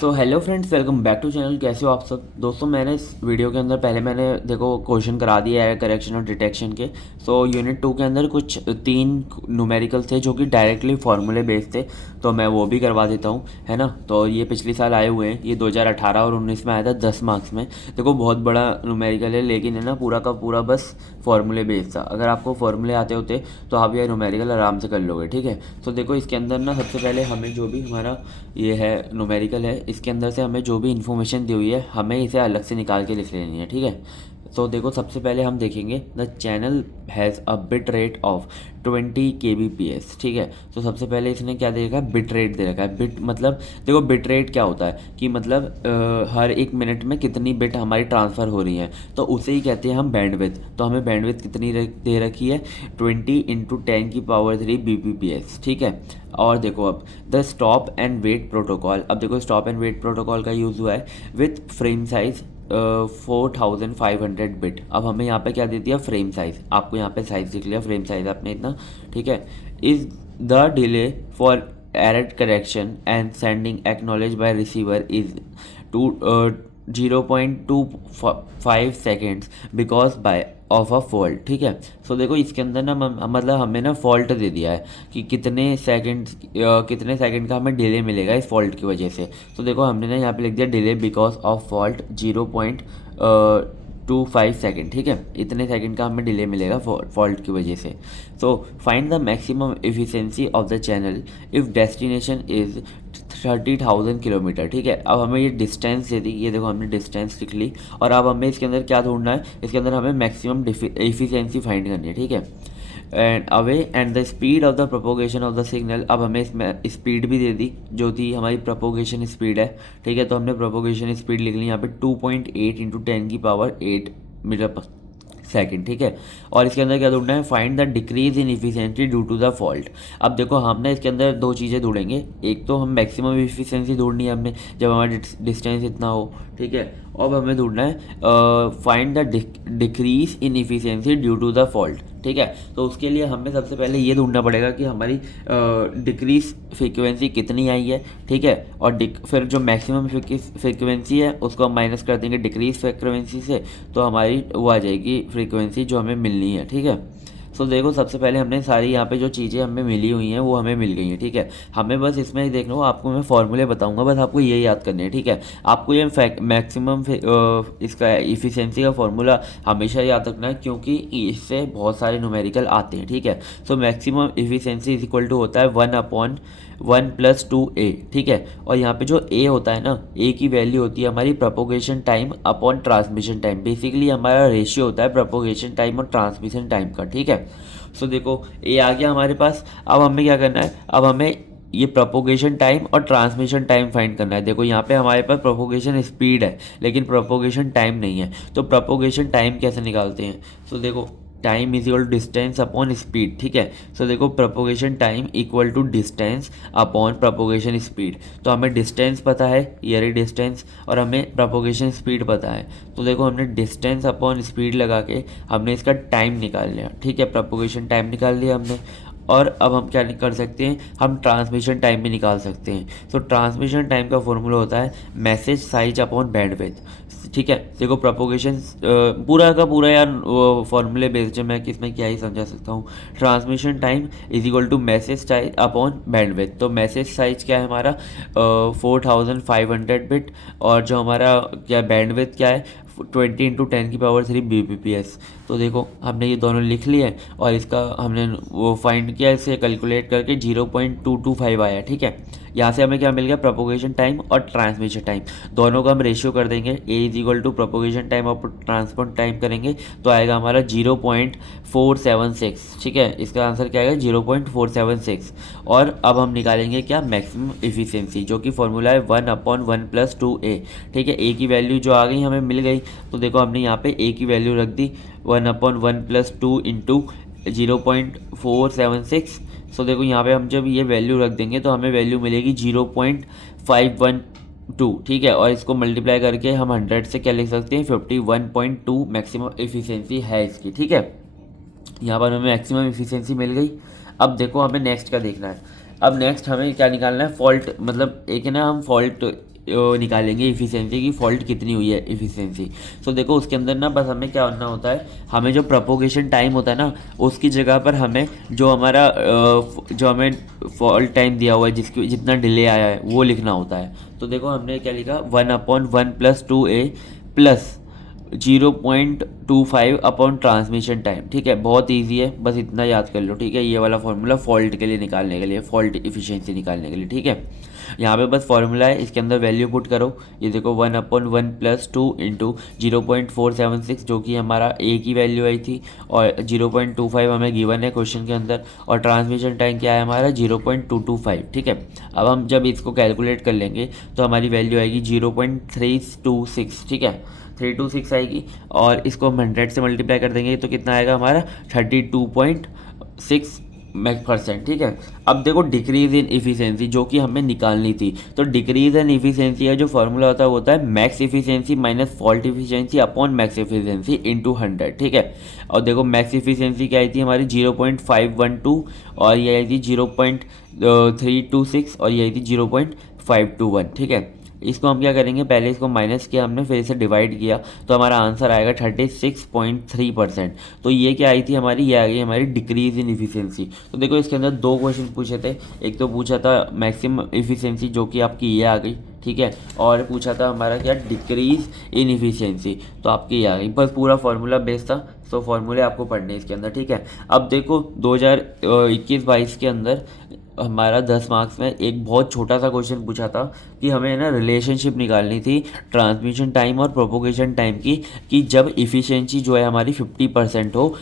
So hello friends, welcome back to channel. कैसे हो आप सब दोस्तों। मैंने इस वीडियो के अंदर पहले मैंने देखो क्वेश्चन करा दिया है करेक्शन और डिटेक्शन के। सो यूनिट 2 के अंदर कुछ 3 न्यूमेरिकल थे जो कि डायरेक्टली फार्मूले बेस्ड थे, तो मैं वो भी करवा देता हूँ, है ना। तो ये पिछले साल आए हुए हैं, ये 2018 और 19 में आया था 10 मार्क्स में। देखो बहुत बड़ा न्यूमेरिकल है, लेकिन है ना पूरा का पूरा बस फार्मूले बेस्ड था। अगर आपको फार्मूले आते होते तो आप ये न्यूमेरिकल आराम से कर लोगे, ठीक है। तो देखो इसके अंदर ना सबसे पहले हमें जो भी हमारा ये है न्यूमेरिकल है, इसके अंदर से हमें जो भी इन्फॉर्मेशन दी हुई है हमें इसे अलग से निकाल के लिख लेनी है, ठीक है। तो देखो सबसे पहले हम देखेंगे the channel has a bit rate of 20 kbps, ठीक है। तो सबसे पहले इसने क्या दे रखा है, बिट रेट दे रखा है। बिट मतलब देखो बिट रेट क्या होता है कि मतलब हर एक मिनट में कितनी बिट हमारी ट्रांसफ़र हो रही है, तो उसे ही कहते हैं हम बैंडविड्थ। तो हमें बैंडविड्थ कितनी दे रखी है, 20 × 10⁻³ Bps, ठीक है। और देखो अब the stop and wait protocol. अब देखो स्टॉप एंड वेट प्रोटोकॉल का यूज़ हुआ है विथ फ्रेम साइज़ 4500 बिट। अब हमें यहाँ पे क्या दे दिया, फ्रेम साइज़। आपको यहाँ पे साइज़ दिख लिया, फ्रेम साइज़ आपने इतना, ठीक है। Is the delay for error correction and sending acknowledge by receiver is to 0.25 seconds because by of a fault, ठीक है। सो देखो इसके अंदर ना मतलब हमें ना फॉल्ट दे दिया है कि कितने सेकंड का हमें डिले मिलेगा इस फॉल्ट की वजह से। तो देखो हमने ना यहाँ पे लिख दिया delay because of fault 0.25 second, ठीक है। इतने सेकंड का हमें डिले मिलेगा फॉल्ट की वजह से। So find the maximum efficiency of the channel if destination is 30,000 kilometre, ठीक है। अब हमें ये डिस्टेंस दे दी, ये देखो हमने डिस्टेंस लिख ली। और अब हमें इसके अंदर क्या ढूंढना है, इसके अंदर हमें मैक्सिमम एफिशिएंसी फाइंड करनी है, ठीक है। And away and the speed of the propagation of the signal. अब हमें इसमें स्पीड भी दे दी जो थी हमारी प्रोपोगेशन स्पीड है, ठीक है। तो हमने प्रोपोगेशन स्पीड लिख ली यहाँ पे 2.8 × 10⁻8 मीटर पर सेकेंड, ठीक है। और इसके अंदर क्या ढूंढना है, find the decrease in efficiency due to the fault. अब देखो हमने इसके अंदर दो चीज़ें ढूंढेंगे। एक तो हम मैक्सिमम इफिशिएंसी ढूंढनी है हमने जब हमारा डिस्टेंस इतना हो, ठीक है। अब हमें ढूंढना है find the decrease in efficiency due to the fault, ठीक है। तो उसके लिए हमें सबसे पहले ये ढूंढना पड़ेगा कि हमारी डिक्रीज फ्रीक्वेंसी कितनी आई है, ठीक है। और फिर जो मैक्सिमम फ्रीक्वेंसी है उसको हम माइनस कर देंगे डिक्रीज फ्रीक्वेंसी से, तो हमारी वो आ जाएगी फ्रीक्वेंसी जो हमें मिलनी है, ठीक है। सो देखो सबसे पहले हमने सारी यहाँ पे जो चीज़ें हमें मिली हुई हैं वो हमें मिल गई हैं, ठीक है। हमें बस इसमें ही देख लो, आपको मैं फॉर्मूले बताऊंगा, बस आपको ये याद करने हैं, ठीक है। आपको ये मैक्सिमम इसका इफिशिएंसी का फॉर्मूला हमेशा याद रखना है, क्योंकि इससे बहुत सारे न्यूमेरिकल आते हैं, ठीक है। So maximum efficiency is equal to होता है 1/1 + 2a, ठीक है। और यहाँ पे जो a होता है ना, a की वैल्यू होती है हमारी propagation time upon transmission time. Basically हमारा रेशियो होता है प्रोपोगेशन टाइम और ट्रांसमिशन टाइम का, ठीक है। सो देखो a आ गया हमारे पास। अब हमें क्या करना है, अब हमें ये प्रोपोगेशन टाइम और ट्रांसमिशन टाइम फाइंड करना है। देखो यहाँ पे हमारे पास प्रोपोगेशन स्पीड है लेकिन प्रोपोगेशन टाइम नहीं है, तो प्रोपोगेशन टाइम कैसे निकालते हैं। सो देखो time is equal to distance upon speed, ठीक है। सो देखो propagation time equal to distance upon propagation speed. तो हमें डिस्टेंस पता है, ये रही डिस्टेंस, और हमें प्रोपोगेशन स्पीड पता है। तो देखो हमने डिस्टेंस अपॉन स्पीड लगा के हमने इसका टाइम निकाल लिया, ठीक है। प्रोपोगेशन टाइम निकाल लिया हमने। और अब हम क्या कर सकते हैं, हम ट्रांसमिशन टाइम भी निकाल सकते हैं। तो ट्रांसमिशन टाइम का फॉर्मूला होता है मैसेज साइज अपॉन बैंडविड्थ, ठीक है। देखो प्रोपोगेशन पूरा का पूरा यार फॉर्मूले बेस्ड है, मैं किसमें क्या ही समझा सकता हूँ। Transmission time is equal to message size upon bandwidth. तो मैसेज साइज क्या है हमारा 4500 बिट, और जो हमारा क्या बैंडविड्थ क्या है 20 × 10⁻³ Bps। तो देखो हमने ये दोनों लिख लिए और इसका हमने वो फाइंड किया, इसे कैलकुलेट करके 0.225 आया, ठीक है। यहाँ से हमें क्या मिल गया, प्रोपोगेशन टाइम और ट्रांसमिशन टाइम दोनों का हम रेशियो कर देंगे। a is equal to propagation time और ट्रांसमिशन टाइम करेंगे तो आएगा हमारा 0.476, ठीक है। इसका आंसर क्या आएगा 0.476। और अब हम निकालेंगे क्या, मैक्सिमम इफिशिएंसी, जो कि फॉर्मूला है 1/1 + 2a, ठीक है। a की वैल्यू जो आ गई हमें मिल गई, तो देखो हमने यहाँ पे a की वैल्यू रख दी 1/1 + 2 × 0.476। सो देखो यहाँ पे हम जब ये वैल्यू रख देंगे तो हमें वैल्यू मिलेगी 0.512, ठीक है। और इसको मल्टीप्लाई करके हम 100 से क्या लिख सकते हैं, 51.2 मैक्सिमम एफिशिएंसी है इसकी, ठीक है। यहाँ पर हमें मैक्सिमम एफिशिएंसी मिल गई। अब देखो हमें नेक्स्ट का देखना है। अब नेक्स्ट हमें क्या निकालना है, फॉल्ट, मतलब एक है ना हम फॉल्ट निकालेंगे इफ़िशियंसी की, फॉल्ट कितनी हुई है इफ़िशियंसी। सो देखो उसके अंदर ना बस हमें क्या करना होता है, हमें जो प्रोपोगेशन टाइम होता है ना उसकी जगह पर हमें जो हमारा जो हमें फॉल्ट टाइम दिया हुआ है जिसकी जितना डिले आया है वो लिखना होता है। तो देखो हमने क्या लिखा, 1/1 + 2a plus 0.25 upon transmission time. ठीक है, बहुत इजी है, बस इतना याद कर लो। ठीक है, ये वाला फॉर्मूला फॉल्ट के लिए निकालने के लिए, फॉल्ट इफिशिएंसी निकालने के लिए। ठीक है, यहाँ पे बस फॉर्मूला है, इसके अंदर वैल्यू पुट करो। ये देखो 1/1 + 2 इंटू 0.476 जो कि हमारा ए की वैल्यू आई थी, और 0.25 हमें गिवन है क्वेश्चन के अंदर, और ट्रांसमिशन टाइम क्या है हमारा 0.225। ठीक है, अब हम जब इसको कैलकुलेट कर लेंगे तो हमारी वैल्यू आएगी 0.326। ठीक है, 326 आएगी, और इसको हम 100 से मल्टीप्लाई कर देंगे तो कितना आएगा हमारा 32.6%। ठीक है, अब देखो डिक्रीज इन इफिशियंसी जो कि हमें निकालनी थी, तो डिक्रीज इन इफिशियंसी का जो फॉर्मूला होता है वो होता है max efficiency minus fault efficiency upon max efficiency into 100। ठीक है, और देखो मैक्स इफिशियंसी क्या आई थी हमारी 0.512, और ये आई थी 0.326, और ये आई थी 0.521। ठीक है, इसको हम क्या करेंगे, पहले इसको माइनस किया हमने, फिर इसे डिवाइड किया, तो हमारा आंसर आएगा 36.3%। तो ये क्या आई थी हमारी, ये आ गई हमारी डिक्रीज इन इफिशियंसी। तो देखो इसके अंदर दो क्वेश्चन पूछे थे, एक तो पूछा था मैक्सिमम इफिशियंसी जो कि आपकी ये आ गई। ठीक है, और पूछा था हमारा क्या, डिक्रीज इन इफिशियंसी, तो आपकी ये आ गई। बस पूरा फार्मूला बेस था, तो फार्मूले आपको पढ़ने इसके अंदर। ठीक है, अब देखो 2021-22 के अंदर हमारा 10 मार्क्स में एक बहुत छोटा सा क्वेश्चन पूछा था कि हमें ना रिलेशनशिप निकालनी थी ट्रांसमिशन टाइम और प्रोपोगेशन टाइम की, कि जब इफ़िशियंसी जो है हमारी 50% हो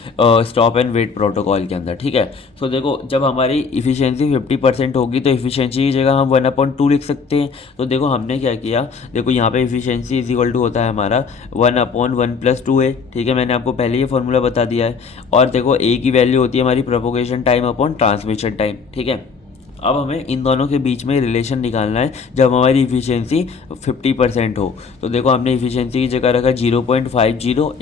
स्टॉप एंड वेट प्रोटोकॉल के अंदर। ठीक है, तो देखो जब हमारी इफ़िशियंसी 50% होगी तो इफ़िशियंसी की जगह हम 1/2 लिख सकते हैं। तो देखो हमने क्या किया, देखो यहाँ पे इफ़िशियंसी इज इक्वल टू होता है हमारा 1/1 + 2a। ठीक है, मैंने आपको पहले ये फॉर्मूला बता दिया है। और देखो a की वैल्यू होती है हमारी propagation time upon transmission time. ठीक है, अब हमें इन दोनों के बीच में रिलेशन निकालना है जब हमारी इफ़िशियंसी 50% हो। तो देखो हमने इफ़िशियंसी की जगह रखा 0.50,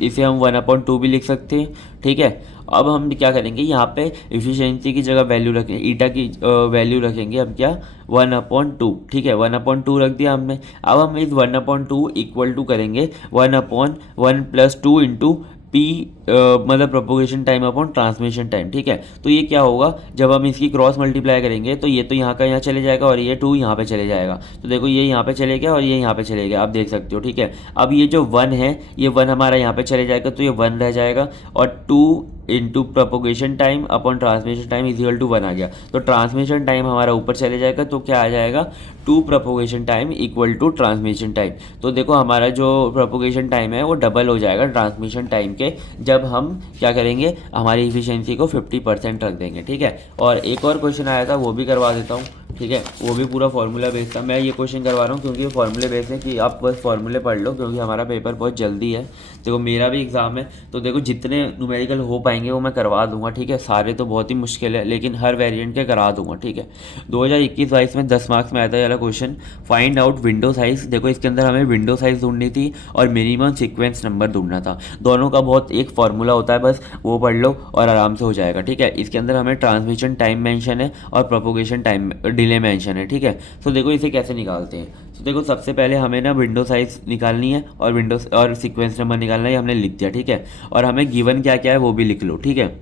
इसे हम 1/2 भी लिख सकते हैं। ठीक है, अब हम क्या करेंगे, यहाँ पे इफ़िशियंसी की जगह वैल्यू रखेंगे, ईटा की वैल्यू रखेंगे हम क्या, 1/2। ठीक है, 1/2 रख दिया हमने। अब हम इस 1/2 इक्वल टू करेंगे 1/1 + 2 इंटू पी, मतलब propagation time upon transmission time. ठीक है, तो ये क्या होगा, जब हम इसकी क्रॉस मल्टीप्लाई करेंगे तो ये तो यहाँ का यहाँ चले जाएगा, और ये 2 यहाँ पे चले जाएगा। तो देखो ये यहाँ पे चले गया और ये यहाँ पे चले गया, आप देख सकते हो। ठीक है, अब ये जो 1 है, ये 1 हमारा यहाँ पे चले जाएगा, तो ये 1 रह जाएगा, और 2 into propagation time upon transmission time is equal to 1 आ गया। तो ट्रांसमिशन टाइम हमारा ऊपर चले जाएगा, तो क्या आ जाएगा, 2 propagation time equal to transmission time. तो देखो हमारा जो प्रोपोगेशन टाइम है वो डबल हो जाएगा ट्रांसमिशन टाइम के, जब हम क्या करेंगे, हमारी इफिशियंसी को 50% रख देंगे। ठीक है, और एक और क्वेश्चन आया था वो भी करवा देता हूँ। ठीक है, वो भी पूरा फार्मूला बेस्ड था। मैं ये क्वेश्चन करवा रहा हूँ क्योंकि वो फार्मूले बेस्ड है, कि आप बस फार्मूले पढ़ लो, क्योंकि हमारा पेपर बहुत जल्दी है। देखो मेरा भी एग्ज़ाम है, तो देखो जितने न्यूमेरिकल हो पाएंगे वो मैं करवा दूंगा। ठीक है, सारे तो बहुत ही मुश्किल है, लेकिन हर वेरिएंट के करा दूंगा। ठीक है, 2021-22 में 10 मार्क्स में आया था ये वाला question, find out window size. देखो इसके अंदर हमें विंडो साइज़ ढूंढनी थी और मिनिमम सीक्वेंस नंबर ढूंढना था। दोनों का बहुत एक फार्मूला होता है, बस वो पढ़ लो और आराम से हो जाएगा। ठीक है, इसके अंदर हमें ट्रांसमिशन टाइम मेंशन है और प्रोपोगेशन टाइम डिले मेंशन है। ठीक है, तो देखो इसे कैसे निकालते हैं। तो देखो सबसे पहले हमें ना विंडो साइज़ निकालनी है और विंडोज और सीक्वेंस नंबर निकालना है, हमने लिख दिया। ठीक है, और हमें गिवन क्या क्या है वो भी लिख लो। ठीक है,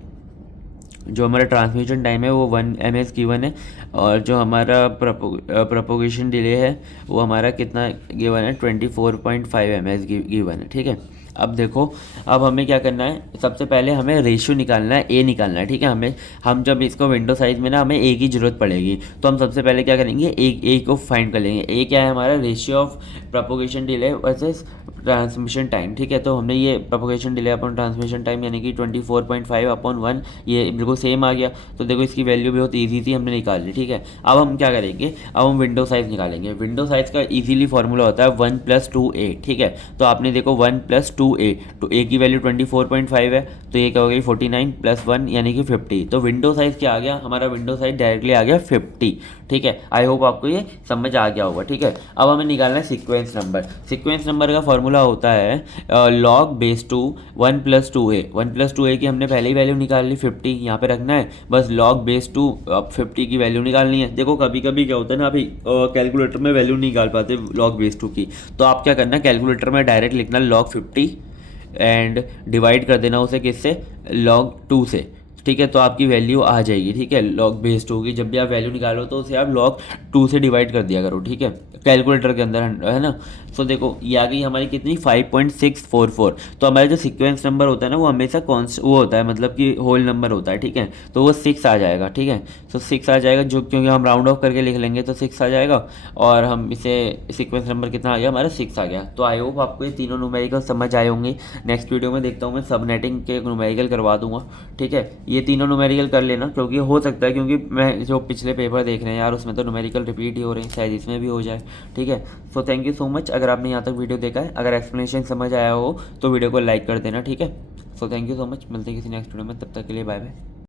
जो हमारा ट्रांसमिशन टाइम है वो 1 ms गिवन है, और जो हमारा प्रोपोगेशन डिले है वो हमारा कितना गिवन है, 24.5 ms गिवन है। ठीक है, अब देखो, अब हमें क्या करना है, सबसे पहले हमें रेशियो निकालना है, ए निकालना है। ठीक है, हम जब इसको विंडो साइज में ना हमें ए की ज़रूरत पड़ेगी, तो हम सबसे पहले क्या करेंगे, ए को फाइंड कर लेंगे। ए क्या है हमारा, ratio of propagation delay versus transmission time. ठीक है, तो हमने ये propagation delay upon transmission time यानी कि 24.5/1 ये बिल्कुल सेम आ गया। तो देखो इसकी वैल्यू बहुत ईजी थी, हमने निकाल ली। ठीक है, अब हम क्या करेंगे, अब हम विंडो साइज़ निकालेंगे। विंडो साइज़ का इजीली फॉर्मूला होता है 1 + 2a। ठीक है, तो आपने देखो 1 + 2a, तो a की वैल्यू 24.5 है, तो ये क्या हो गई 49 + 1 यानी कि 50। तो विंडो साइज़ क्या आ गया हमारा, विंडो साइज़ डायरेक्टली आ गया 50। ठीक है, आई होप आपको ये समझ आ गया होगा। ठीक है, अब हमें निकालना है सीक्वेंस नंबर। सीक्वेंस नंबर का फॉर्मूला फार्मूला होता है log base to 1+2a। 1+2a की हमने पहले ही वैल्यू निकाल ली 50, यहाँ पे रखना है बस log बेस टू अब 50 की वैल्यू निकालनी है। देखो कभी कभी क्या होता है ना, अभी कैलकुलेटर में वैल्यू नहीं निकाल पाते log बेस टू की, तो आप क्या करना, कैलकुलेटर में डायरेक्ट लिखना log 50 एंड डिवाइड कर देना उसे किससे, log 2 से, ठीक है। तो आपकी वैल्यू आ जाएगी, ठीक है, log बेस टू की। जब भी आप वैल्यू निकालो तो उसे आप log 2 से डिवाइड कर दिया करो, ठीक है, कैलकुलेटर के अंदर, है ना। सो देखो ये आ गई हमारी कितनी 5.644। तो हमारा जो सीक्वेंस नंबर होता है ना वो हमेशा कॉन्स्ट वो होता है, मतलब कि होल नंबर होता है, ठीक है। तो वो 6 आ जाएगा, ठीक है। सो 6 आ जाएगा, जो क्योंकि हम राउंड ऑफ करके लिख लेंगे तो 6 आ जाएगा, और हम इसे सीक्वेंस नंबर कितना आ गया हमारा 6 आ गया। तो आई होप आपको ये तीनों न्यूमेरिकल समझ आए होंगे। नेक्स्ट वीडियो में देखता हूँ मैं सब नेटिंग के न्यूमेरिकल करवा दूंगा, ठीक है। ये तीनों न्यूमेरिकल कर लेना, क्योंकि हो सकता है, क्योंकि मैं जो पिछले पेपर देख रहे हैं यार उसमें तो न्यूमेरिकल रिपीट ही हो रहे हैं, शायद इसमें भी हो जाए, ठीक है। So thank you so much. अगर आपने यहाँ तक वीडियो देखा है, अगर एक्सप्लेनेशन समझ आया हो तो वीडियो को लाइक कर देना, ठीक है। So thank you so much, मिलते हैं किसी नेक्स्ट वीडियो में, तब तक के लिए बाय बाय।